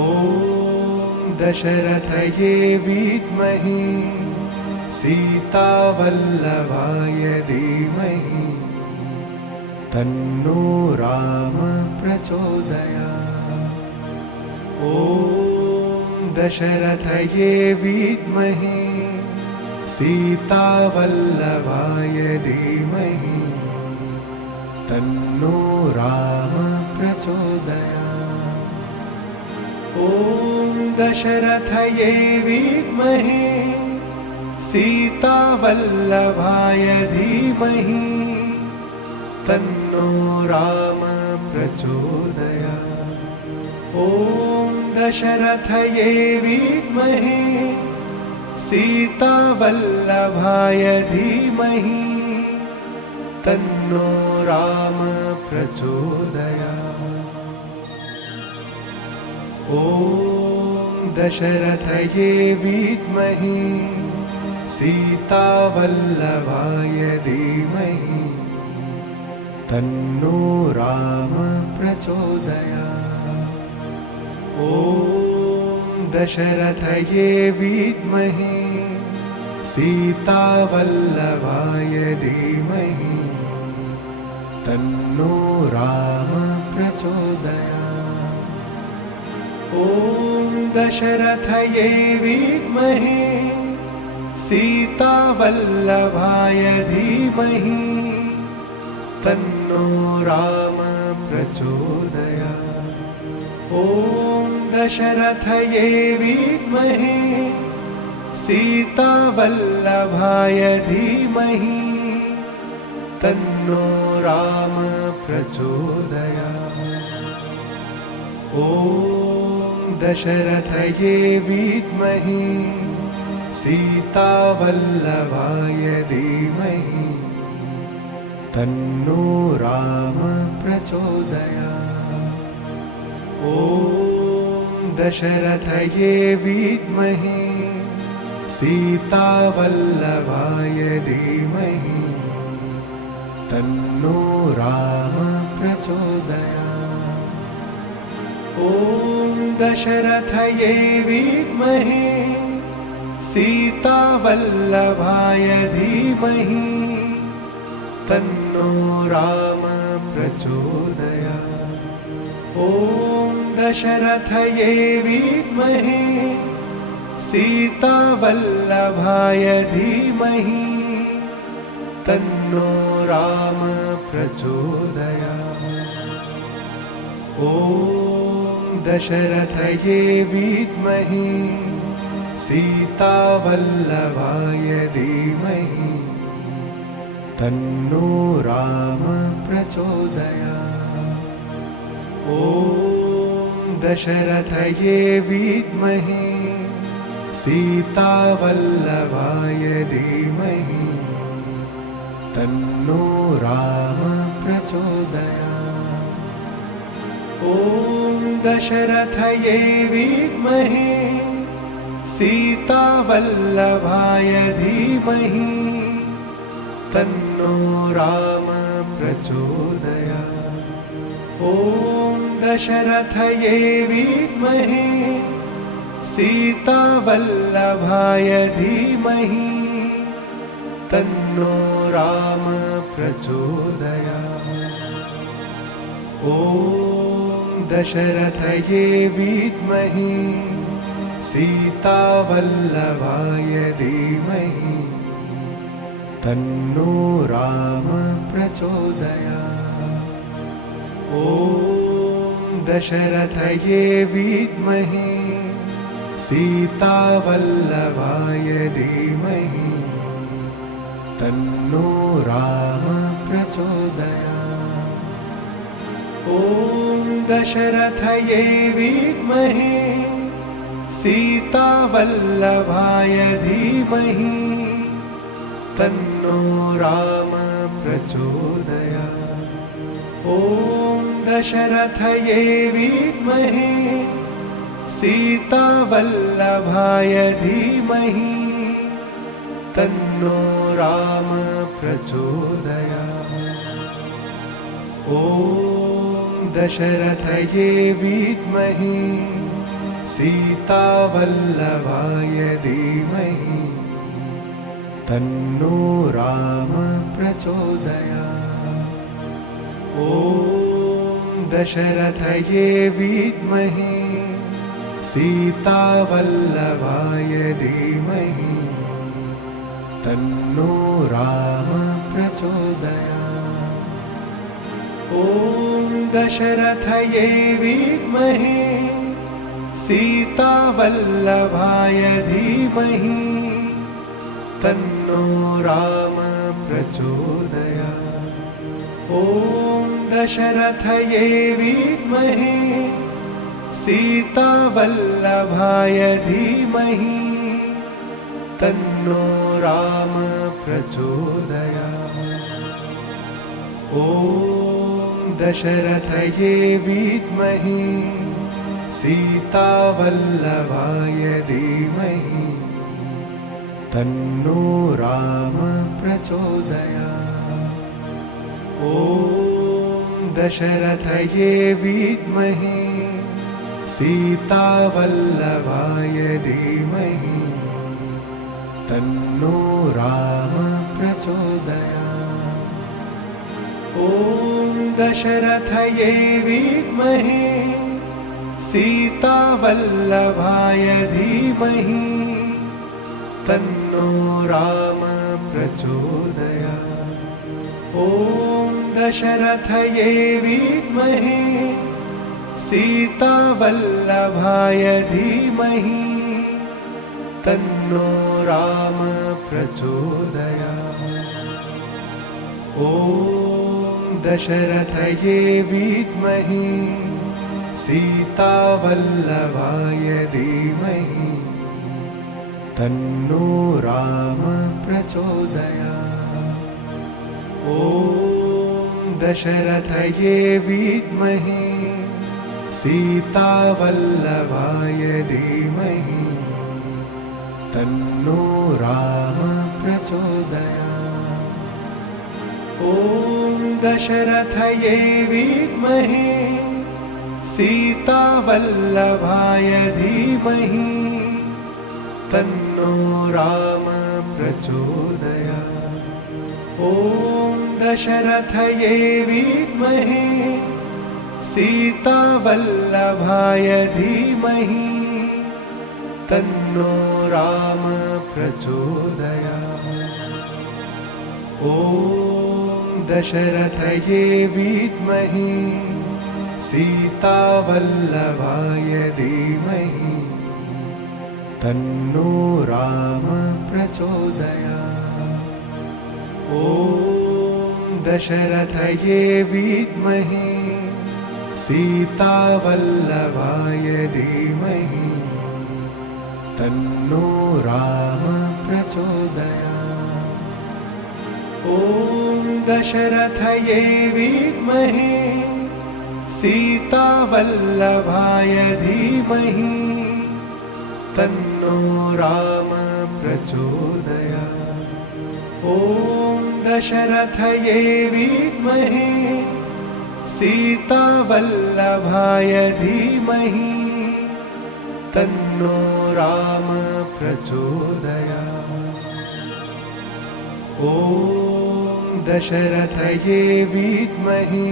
ॐ दशरथये विद्महे सीतावल्लभाय धीमहि तन्नो राम प्रचोदयात्। ॐ दशरथये विद्महे सीतावल्लभाय धीमहि तन्नो राम प्रचोदयात्। ॐ दशरथये विद्महे सीतावल्लभाय धीमहि तन्नो राम प्रचोदयात्। ॐ दशरथये विद्महे सीतावल्लभाय धीमहि तन्नो राम प्रचोदयात्। ॐ दशरथये विद्महे सीतावल्लभाय धीमहि तन्नो राम प्रचोदयात्। ॐ दशरथये विद्महे सीतावल्लभाय धीमहि तन्नो राम प्रचोदयात्। ॐ दशरथये विद्महे सीतावल्लभाय धीमहि तन्नो राम प्रचोदयात्। ॐ दशरथये विद्महे सीतावल्लभाय धीमहि तन्नो राम प्रचोदयात्। ॐ दशरथये विद्महे सीतावल्लभाय धीमहि तन्नो राम प्रचोदयात्। ॐ दशरथये विद्महे सीतावल्लभाय धीमहि तन्नो राम प्रचोदयात्। ॐ दशरथये विद्महे सीतावल्लभाय धीमहि तन्नो राम प्रचोदयात्। ॐ दशरथये विद्महे सीतावल्लभाय धीमहि तन्नो राम प्रचोदयात्। ॐ दशरथये विद्महे सीतावल्लभाय धीमहि तन्नो राम प्रचोदयात्। ॐ दशरथये विद्महे सीतावल्लभाय धीमहि तन्नो राम प्रचोदयात्। ॐ दशरथये विद्महे सीतावल्लभाय धीमहि तन्नो राम प्रचोदयात्। ॐ दशरथये विद्महे सीतावल्लभाय धीमहि तन्नो राम प्रचोदयात्। ॐ दशरथये विद्महे सीतावल्लभाय धीमहि तन्नो राम प्रचोदयात्। ॐ दशरथये विद्महे सीतावल्लभाय धीमहि तन्नो राम प्रचोदयात्। ॐ दशरथये विद्महे सीतावल्लभाय धीमहि तन्नो राम प्रचोदयात्। ॐ दशरथये विद्महे सीतावल्लभाय धीमहि तन्नो राम प्रचोदयात्। ॐ दशरथये विद्महे सीतावल्लभाय धीमहि तन्नो राम प्रचोदयात्। ॐ दशरथये विद्महे सीतावल्लभाय धीमहि तन्नो राम प्रचोदयात्। ॐ दशरथये विद्महे सीतावल्लभाय धीमहि तन्नो राम प्रचोदयात्। ॐ दशरथये विद्महे सीतावल्लभाय धीमहि तन्नो राम प्रचोदयात्। ॐ दशरथये विद्महे सीतावल्लभाय धीमहि तन्नो राम प्रचोदयात्। ॐ दशरथये विद्महे सीतावल्लभाय धीमहि तन्नो राम प्रचोदयात्। ॐ दशरथये विद्महे सीतावल्लभाय धीमहि तन्नो राम प्रचोदयात्। ॐ दशरथये विद्महे सीतावल्लभाय धीमहि तन्नो राम प्रचोदयात्। ॐ दशरथये विद्महे सीतावल्लभाय धीमहि तन्नो राम प्रचोदयात्। ॐ दशरथये विद्महे सीतावल्लभाय धीमहि तन्नो राम प्रचोदयात्। ॐ दशरथये विद्महे सीतावल्लभाय धीमहि तन्नो राम प्रचोदयात्। ॐ दशरथये विद्महे सीतावल्लभाय धीमहि तन्नो राम प्रचोदयात्। ॐ दशरथये विद्महे सीतावल्लभाय धीमहि तन्नो राम प्रचोदयात्। ॐ दशरथये विद्महे सीतावल्लभाय धीमहि तन्नो राम प्रचोदयात्। ॐ दशरथये विद्महे सीतावल्लभाय धीमहि तन्नो राम प्रचोदयात्। ॐ दशरथये विद्महे सीतावल्लभाय धीमहि तन्नो राम प्रचोदयात्। ॐ दशरथये विद्महे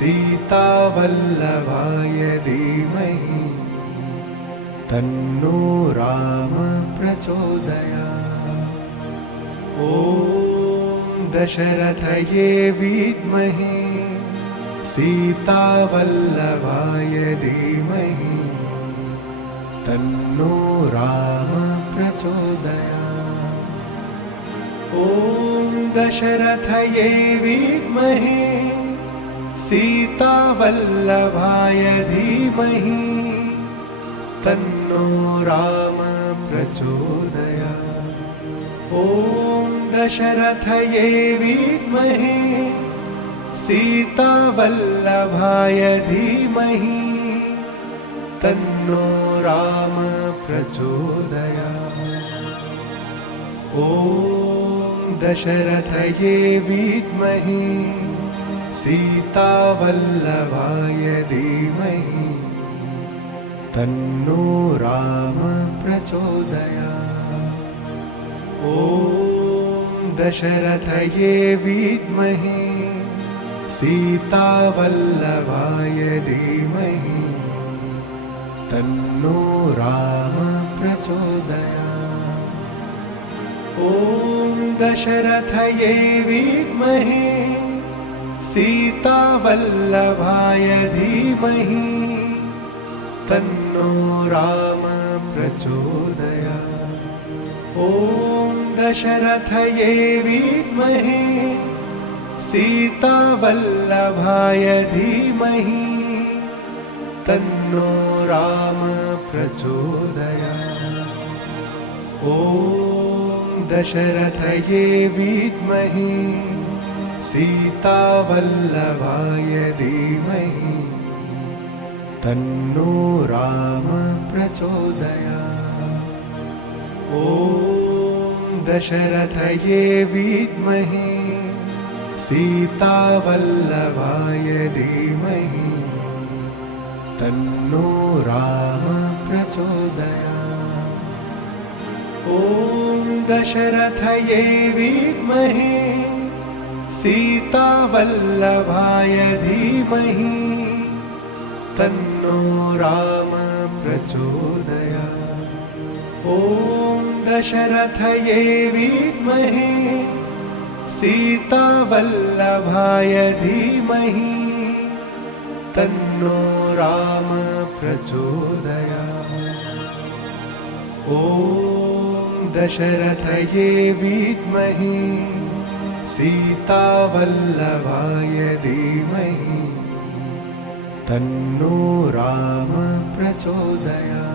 सीतावल्लभाय धीमहि तन्नो राम प्रचोदयात्। ॐ दशरथये विद्महे सीतावल्लभाय धीमहि तन्नो राम प्रचोदयात्। ॐ दशरथये विद्महे सीतावल्लभाय धीमहि तन्नो राम प्रचोदयात्। ॐ दशरथये विद्महे सीतावल्लभाय धीमहि तन्नो राम प्रचोदयात्। ॐ दशरथये विद्महे सीतावल्लभाय धीमहि तन्नो राम प्रचोदयात्। ॐ दशरथये विद्महे सीतावल्लभाय धीमहि तन्नो राम प्रचोदयात्। ॐ दशरथये विद्महे सीतावल्लभाय धीमहि तन्नो राम प्रचोदयात्। ॐ दशरथये विद्महे सीतावल्लभाय धीमहि तन्नो राम प्रचोदयात्। ॐ दशरथये विद्महे सीतावल्लभाय धीमहि तन्नो राम प्रचोदयात्। ॐ दशरथये विद्महे सीतावल्लभाय धीमहि तन्नो राम प्रचोदयात्। ॐ दशरथये विद्महे सीतावल्लभाय धीमहि तन्नो राम प्रचोदयात्। ॐ दशरथये विद्महे सीतावल्लभाय धीमहि तन्नो राम प्रचोदयात्। ॐ दशरथये विद्महे सीतावल्लभाय धीमहि तन्नो राम प्रचोदयात्।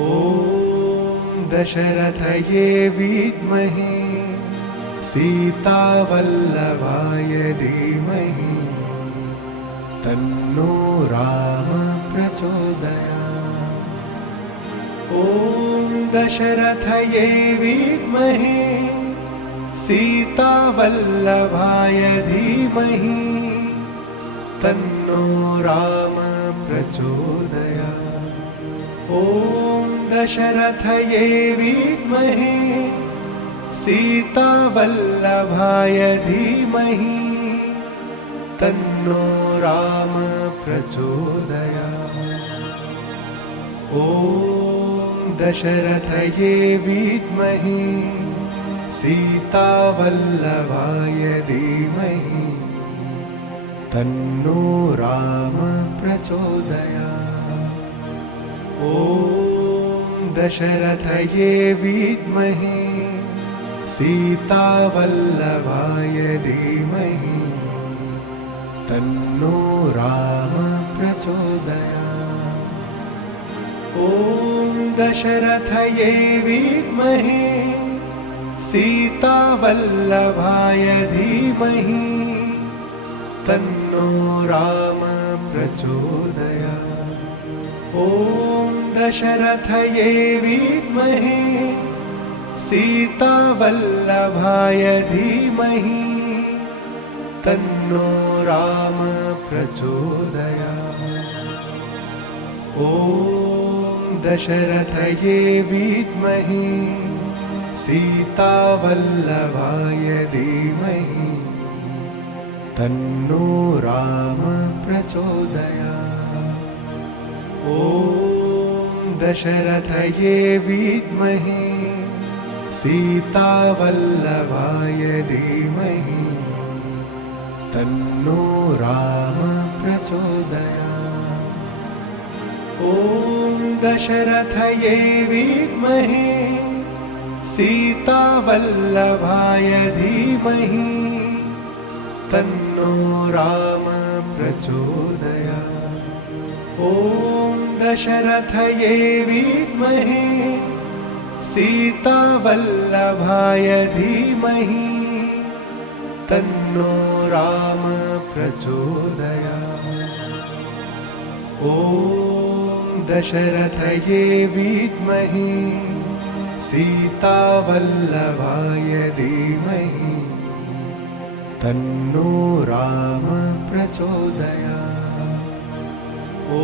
ॐ दशरथये विद्महे सीतावल्लभाय धीमहि तन्नो राम प्रचोदयात्। ॐ दशरथये विद्महे सीतावल्लभाय धीमहि तन्नो राम प्रचोदयात्। ॐ दशरथये विद्महे सीतावल्लभाय धीमहि तन्नो राम प्रचोदयात्। ॐ दशरथये विद्महे सीतावल्लभाय धीमहि तन्नो राम प्रचोदयात्। ॐ दशरथये विद्महे सीतावल्लभाय धीमहि तन्नो राम प्रचोदयात्। ॐ दशरथये विद्महे सीतावल्लभाय धीमहि तन्नो राम प्रचोदयात्। ॐ दशरथये विद्महे सीतावल्लभाय धीमहि तन्नो राम प्रचोदयात्। ॐ दशरथये विद्महे सीतावल्लभाय धीमहि तन्नो राम प्रचोदयात्। ॐ दशरथये विद्महे सीतावल्लभाय धीमहि तन्नो राम प्रचोदयात्। ॐ दशरथये विद्महे सीतावल्लभाय धीमहि तन्नो राम प्रचोदयात्। ॐ दशरथये विद्महे सीतावल्लभाय धीमहि तन्नो राम प्रचोदयात्। ॐ दशरथये विद्महे सीतावल्लभाय धीमहि तन्नो राम प्रचोदयात्। ॐ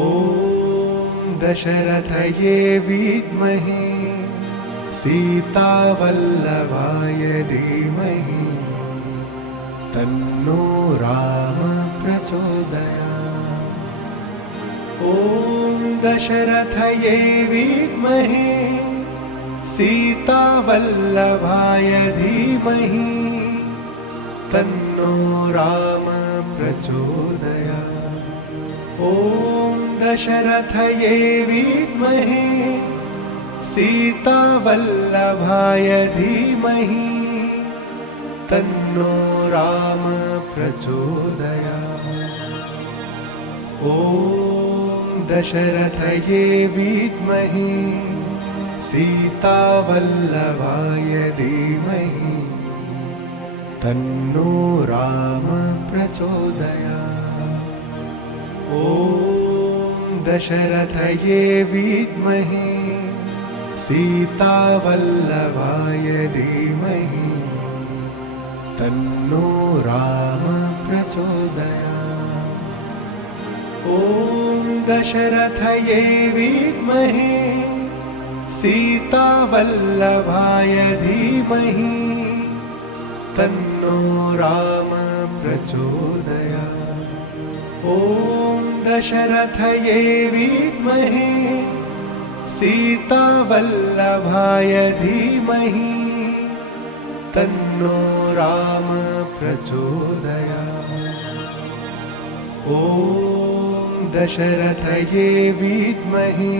दशरथये विद्महे सीतावल्लभाय धीमहि तन्नो राम प्रचोदयात्। ॐ दशरथये विद्महे सीतावल्लभाय धीमहि तन्नो राम प्रचोदयात्। ॐ दशरथये विद्महे सीतावल्लभाय धीमहि तन्नो राम प्रचोदयात्। ॐ दशरथये विद्महे सीतावल्लभाय धीमहि तन्नो राम प्रचोदयात्। ॐ दशरथये विद्महे सीतावल्लभाय धीमहि तन्नो राम प्रचोदयात्। ॐ दशरथये विद्महे सीतावल्लभाय धीमहि तन्नो राम प्रचोदयात्। ॐ दशरथये विद्महे सीतावल्लभाय धीमहि तन्नो राम प्रचोदयात्। ॐ दशरथये विद्महे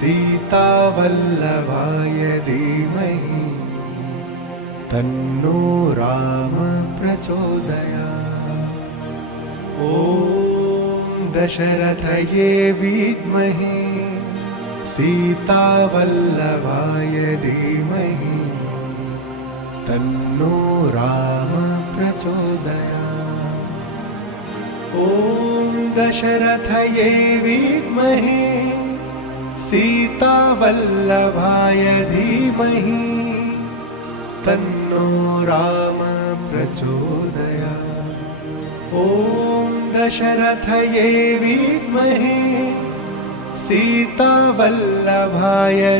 सीतावल्लभाय धीमहि तन्नो राम प्रचोदयात्। ॐ दशरथये विद्महे सीतावल्लभाय धीमहि तन्नो राम प्रचोदयात्। ॐ दशरथये विद्महे सीतावल्लभाय धीमहि तन्नो राम प्रचोदयात्। ॐ दशरथये विद्महे सीतावल्लभाय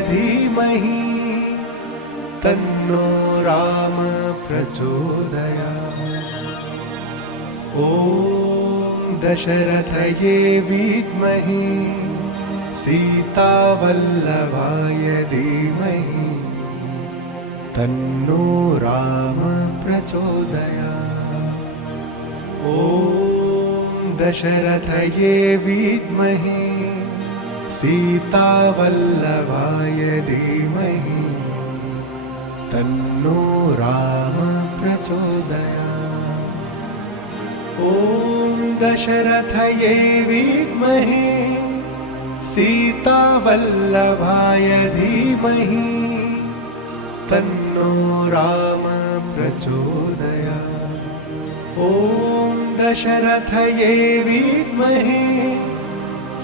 धीमहि तन्नो राम प्रचोदयात्। ॐ दशरथये विद्महे सीतावल्लभाय धीमहि तन्नो राम प्रचोदयात्। ॐ दशरथये विद्महे सीतावल्लभाय धीमहि तन्नो राम प्रचोदयात्। ॐ दशरथये विद्महे सीतावल्लभाय धीमहि तन्नो राम प्रचोदयात्। ॐ दशरथये विद्महे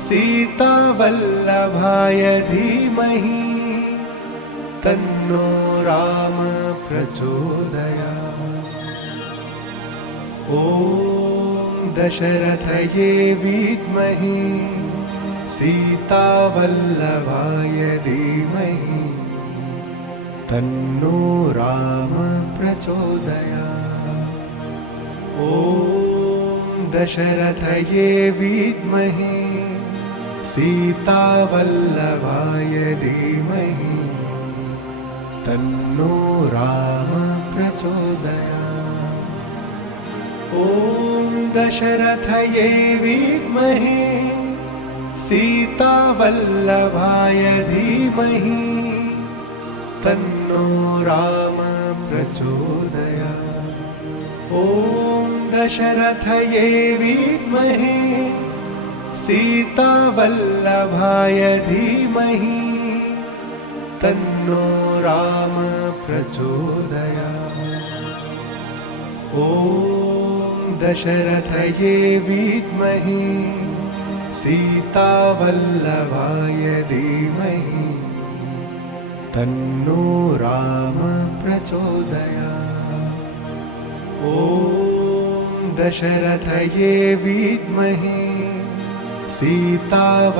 सीतावल्लभाय धीमहि तन्नो राम प्रचोदयात्। ॐ दशरथये विद्महे सीतावल्लभाय धीमहि तन्नो राम प्रचोदयात्। ॐ दशरथये विद्महे सीतावल्लभाय धीमहि तन्नो राम प्रचोदयात्। ॐ दशरथये विद्महे सीतावल्लभाय धीमहि तन्नो राम प्रचोदयात्। ॐ दशरथये विद्महे सीतावल्लभाय धीमहि तन्नो राम प्रचोदयात्। ॐ दशरथये विद्महे सीतावल्लभाय धीमहि तन्नो राम प्रचोदयात्। ॐ दशरथये विद्महे सीतावल्लभाय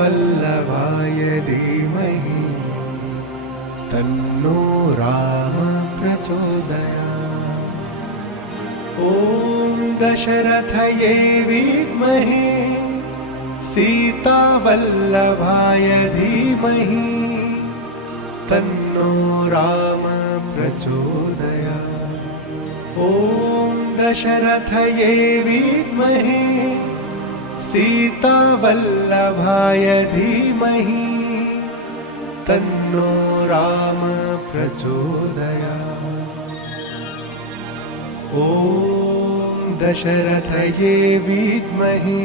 धीमहि तन्नो राम प्रचोदयात्। ॐ दशरथये विद्महे सीतावल्लभाय धीमहि तन्नो राम प्रचोदयात्। ॐ दशरथये विद्महे सीतावल्लभाय धीमहि तन्नो राम प्रचोदयात्। ॐ दशरथये विद्महे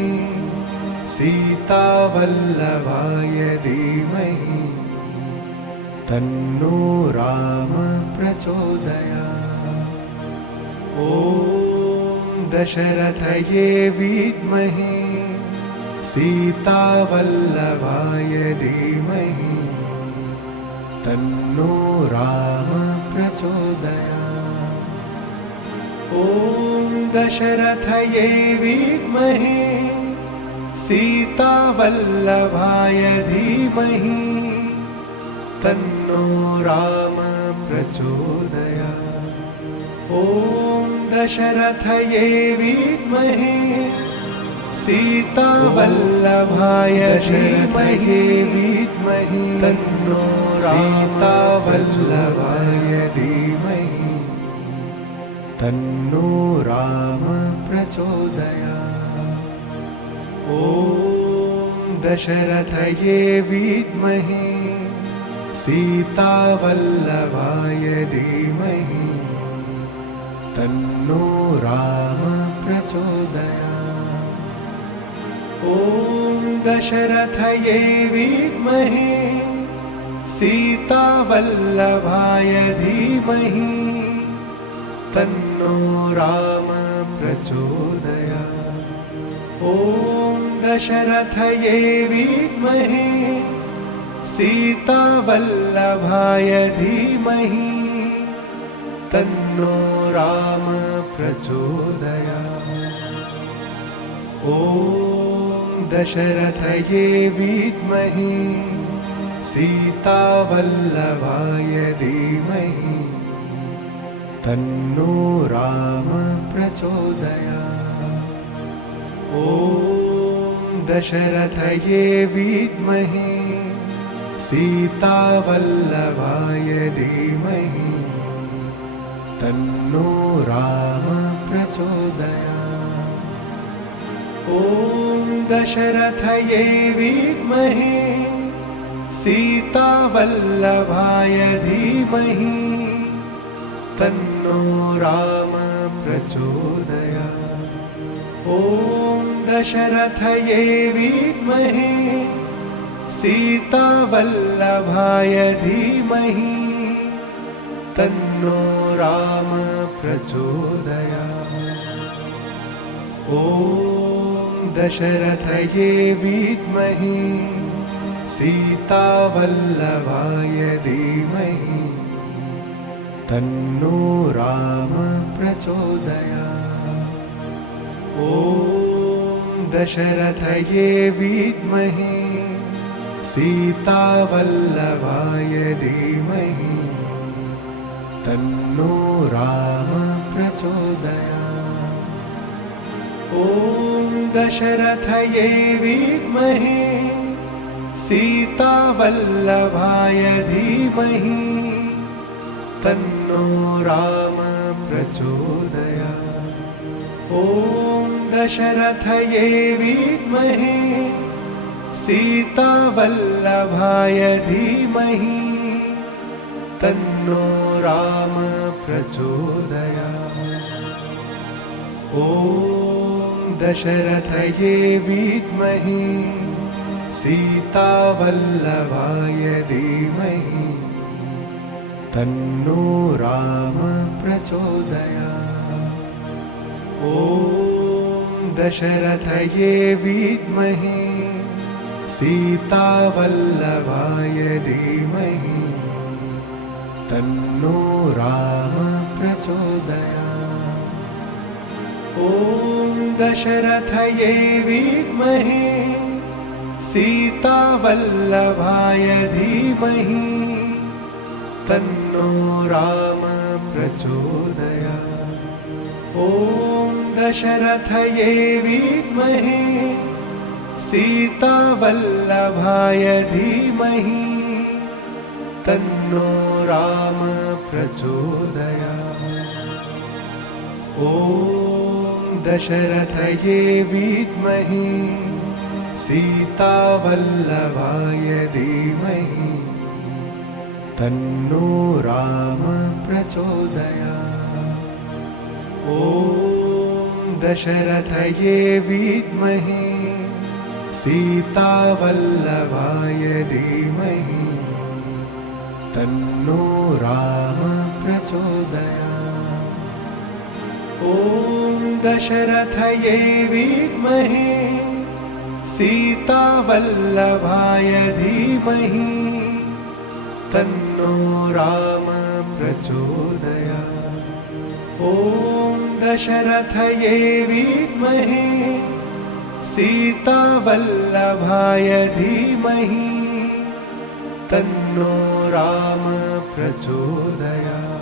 सीतावल्लभाय धीमहि तन्नो राम प्रचोदयात्। ॐ दशरथये विद्महे सीतावल्लभाय धीमहि तन्नो राम प्रचोदयात्। ॐ दशरथये विद्महे सीतावल्लभाय धीमहि तन्नो राम प्रचोदयात्। ॐ दशरथये विद्महे सीतावल्लभाय धीमहि तन्नो सीतावल्लभाय धीमहि तन्नो राम प्रचोदयात्। ॐ दशरथये विद्महे सीतावल्लभाय धीमहि तन्नो राम प्रचोदयात्। ॐ दशरथये विद्महे सीतावल्लभाय धीमहि तन्नो राम प्रचोदयात्। ॐ दशरथये विद्महे सीतावल्लभाय धीमहि तन्नो राम प्रचोदयात्। ॐ दशरथये विद्महे सीतावल्लभाय धीमहि तन्नो राम प्रचोदयात्। ॐ दशरथये विद्महे सीतावल्लभाय धीमहि तन्नो राम प्रचोदयात्। ॐ दशरथये विद्महे सीतावल्लभाय धीमहि तन्नो राम प्रचोदयात्। ॐ दशरथये विद्महे सीतावल्लभाय धीमहि तन्नो राम प्रचोदयात्। ॐ दशरथये विद्महे सीतावल्लभाय धीमहि तन्नो राम प्रचोदयात्। ॐ दशरथये विद्महे सीतावल्लभाय धीमहि तन्नो राम प्रचोदयात्। ॐ दशरथये विद्महे सीतावल्लभाय धीमहि तन्नो राम प्रचोदयात्। ॐ दशरथये विद्महे सीतावल्लभाय धीमहि तन्नो राम प्रचोदयात्। ॐ दशरथये विद्महे सीतावल्लभाय धीमहि तन्नो राम प्रचोदयात्। ॐ दशरथये विद्महे सीतावल्लभाय धीमहि तन्नो राम प्रचोदयात्। ॐ दशरथये विद्महे सीतावल्लभाय धीमहि तन्नो राम प्रचोदयात्। ॐ दशरथये विद्महे सीतावल्लभाय धीमहि तन्नो राम प्रचोदयात्। ॐ दशरथये विद्महे सीतावल्लभाय धीमहि तन्नो राम प्रचोदयात्। ॐ दशरथये विद्महे सीतावल्लभाय धीमहि तन्नो राम प्रचोदयात्। ॐ दशरथये विद्महे सीतावल्लभाय धीमहि तन्नो राम प्रचोदयात्। ॐ दशरथये विद्महे सीतावल्लभाय धीमहि तन्नो राम प्रचोदयात्।